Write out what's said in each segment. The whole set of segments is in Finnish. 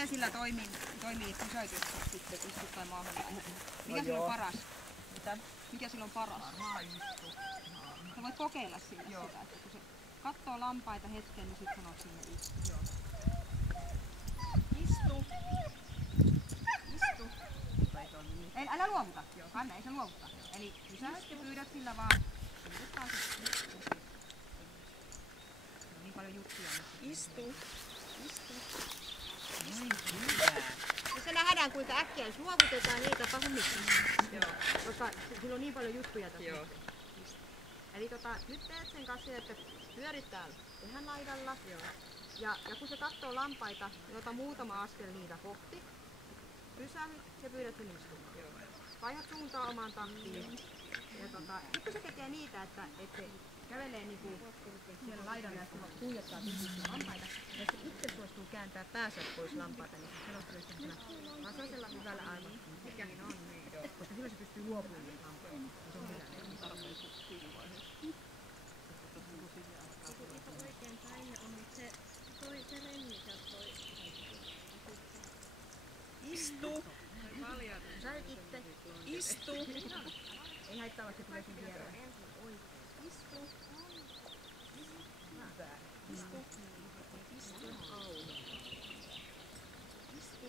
Miten sillä toimii pysäytys sitten istut tai maahan? Mikä sillä on paras? Mitä? Mikä sillä on paras? Sä voit kokeilla sillä sitä, että kun se katsoo lampaita hetken, niin sit sanot sinne istu. Joo. Istu. Istu. Ei, älä luovuta. Anna, ei se luovuta. Eli pysähdyt ja pyydät sillä vaan. On niin paljon juttuja. Istu. Istu. Ja se nähdään kuinka äkkiä, jos luovutetaan, niin ei tapahdu mitään. Joo. Koska sillä on niin paljon juttuja tässä. Joo. Eli nyt teet sen kanssa, että pyörit täällä tehän laidalla. Joo. Ja kun se katsoo lampaita, niin ota muutama askel niitä kohti. Pysähdyt ja pyydät sen istumaan. Joo. Vaihdat suuntaa omaan tahtiin. Ja nyt kun se tekee niitä, että se kävelee niinku siellä laidalla ja tuijottaa tyhjysti lampaita, ja se itse suostuu kääntää päänsä pois lampaita, niin se selostelee semmoisella tasaisella hyvällä aivan. Mikä on niin? Koska silloin se pystyy luopumaan niitä lampaita. Se on hyvä. Oikein päin on nyt se renni toi. Istu. Pysäyt itse. Istu. Ei haittaa, vaikka se tulee sun viereen. Istu. Hyvä. Istu. Istu. Istu.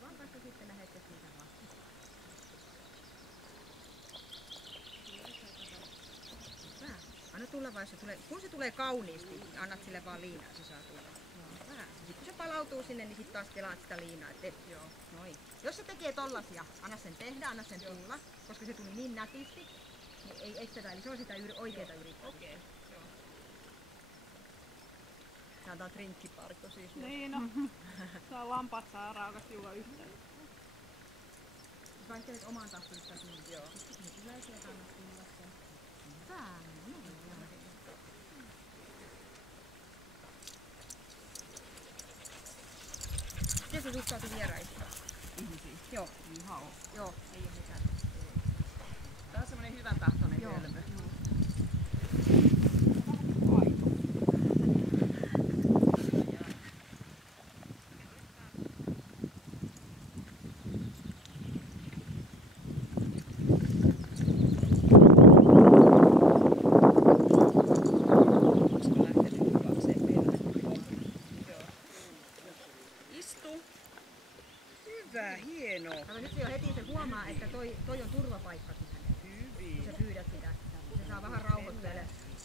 Vaan vasta sitten lähdette siitä vasta. Hyvä. Anna tulla vaan, kun se tulee kauniisti, niin annat sille vaan liinaa, se saa tulla. Hyvä. Sitten kun se palautuu sinne, niin sitten taas kelaat sitä liinaa. Joo. Noin. Jos se tekee tollasia, anna sen tehdä, anna sen tulla, koska se tuli niin nätisti, niin ei estetä, eli se on sitä oikeeta yrittää. Okei. Joo. Tää on trinkkiparkko siis. Niin no. Saa lampaat saa raukat juua yhteen. Vaihtelet omaan tahtiin sitä sinne. Joo. Niin tulee sieltä anna tulla sen. Hyvä. Miten se suhtautuu vieraisiin? Ihmisiä. Joo. Ihan on. Joo, ei oo mitään. Tää on semmonen hyvän tahtoinen Joo. hölmö. Istu. Hyvä, hieno. No, nyt se jo heti se huomaa, että toi on turvapaikkakin hänelle. Kun Hyvin. sä pyydät sitä. Se saa vähän rauhoittua.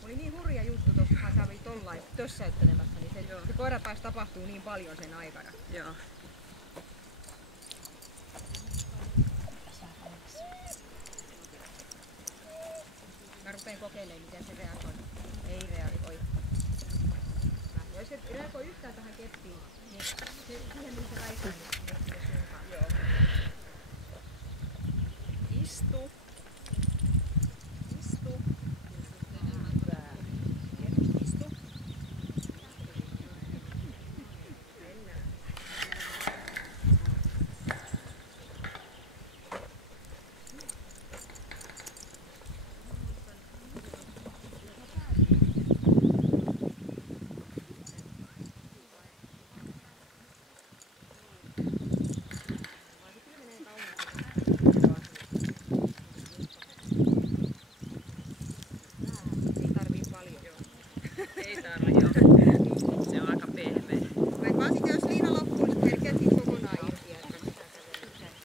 Oli niin hurja juttu tuossa, kun hän kävi tollain tössäyttelemässä, niin se koiran päässä tapahtuu niin paljon sen aikana. Joo. Mä rupeen kokeilemaan, miten se reagoi. Ei reagoi. Ja jos se reagoi yhtään tähän keppiin, niin siihen mihin se räisää.